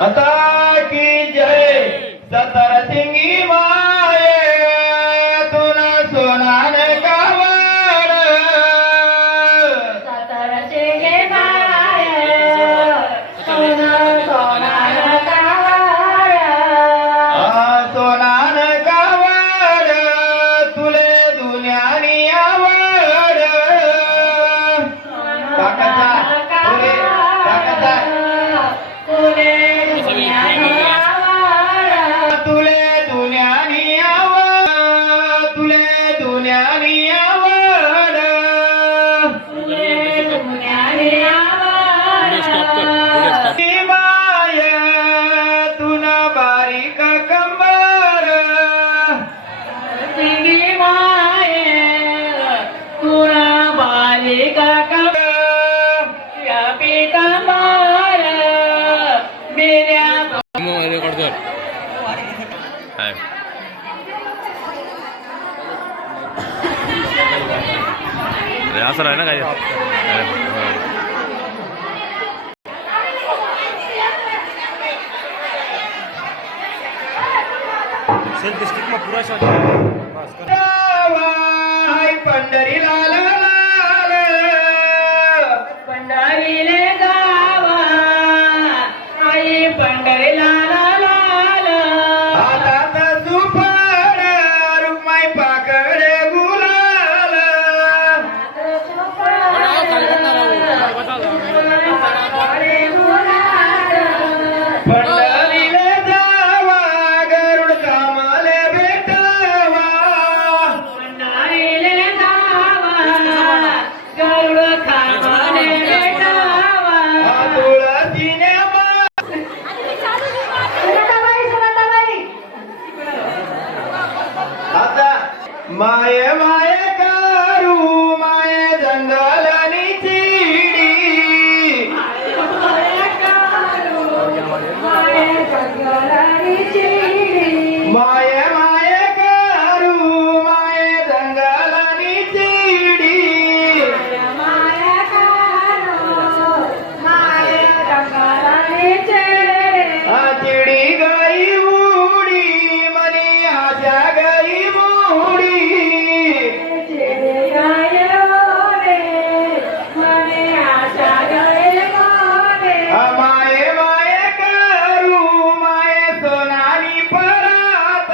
माता की जय। सतर सिंगी माये तुन सोनान कावड, सतर सिंगी माये तुन सोनान कावड, सोनान कावड तुले दुनियानी आवड। काकाचा तुले काकाचा तुले दुनियानी आवड, तुले दुनियानी आवड, तुले दुनियानी आवड। तुले दुनियानी आवड, माय तुन बारीक कंबर, सिंगी माये तुन बालिका या पीतांबर मेऱ्या असं आहे ना काही डिस्ट्रिक्ट में पूरा शॉट हाय पंढरी लाल लाल, पंढरीले गावा आई पंढरीला लाल, हातात सुफळ रुक्माई पाकळे गुलाल। पंढरीले जावा गरुड कामाले भेटावा, पंढरीले गावा गरुड खामाने भेटावा, तुळशीने आता माये माये करू माये जंगलनी चिडी, माये माये करू माये जंगलनी चिडी। चिडी गई उडी मनी आशा गई मुडी, माये माये करू माये सोनानी परात,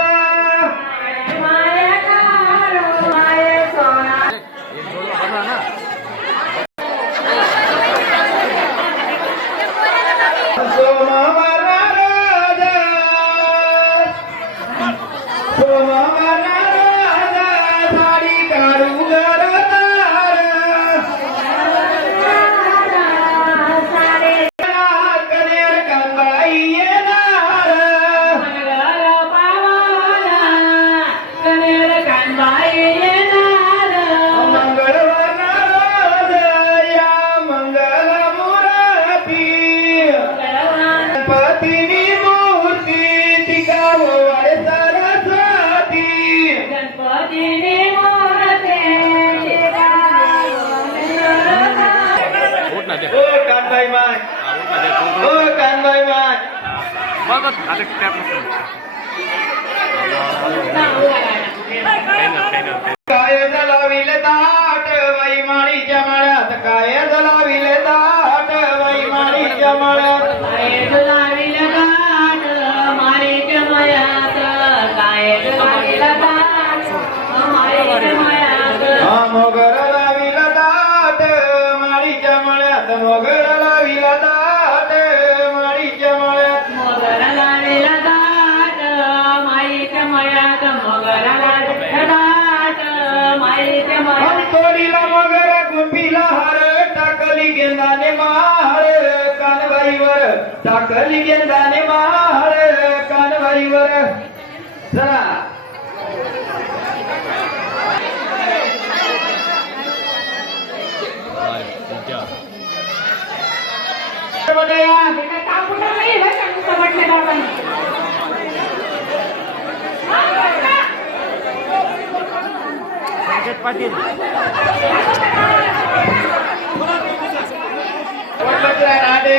सोमवार राजा सोमवार राजा साडी काढू गरदार, कनेर कंबाई येणार, मंगळवार रोज या मंगल मुराती, गणपतीनी मूर्ती टिकावळ सरस्वती। उठ ना ते ओ कानबाई माय, ओ कानबाई माय, बघ आता टॅप काय जलाविल ताट बाई माळीच्या मळ्यात, काय जलाविल ताट बाई माळीच्या मळ्यात, मोगर लाविल ताट माळीच्या मळ्यात, मोगर लाविल ताट माळीच्या मळ्यात, तोडीला मगर गुंफीला हार टाकली गेंदाने मार, कानबाईवर टाकली गेंदाने मार, कानबाईवर। चला पाटील कोण बसलाय राहते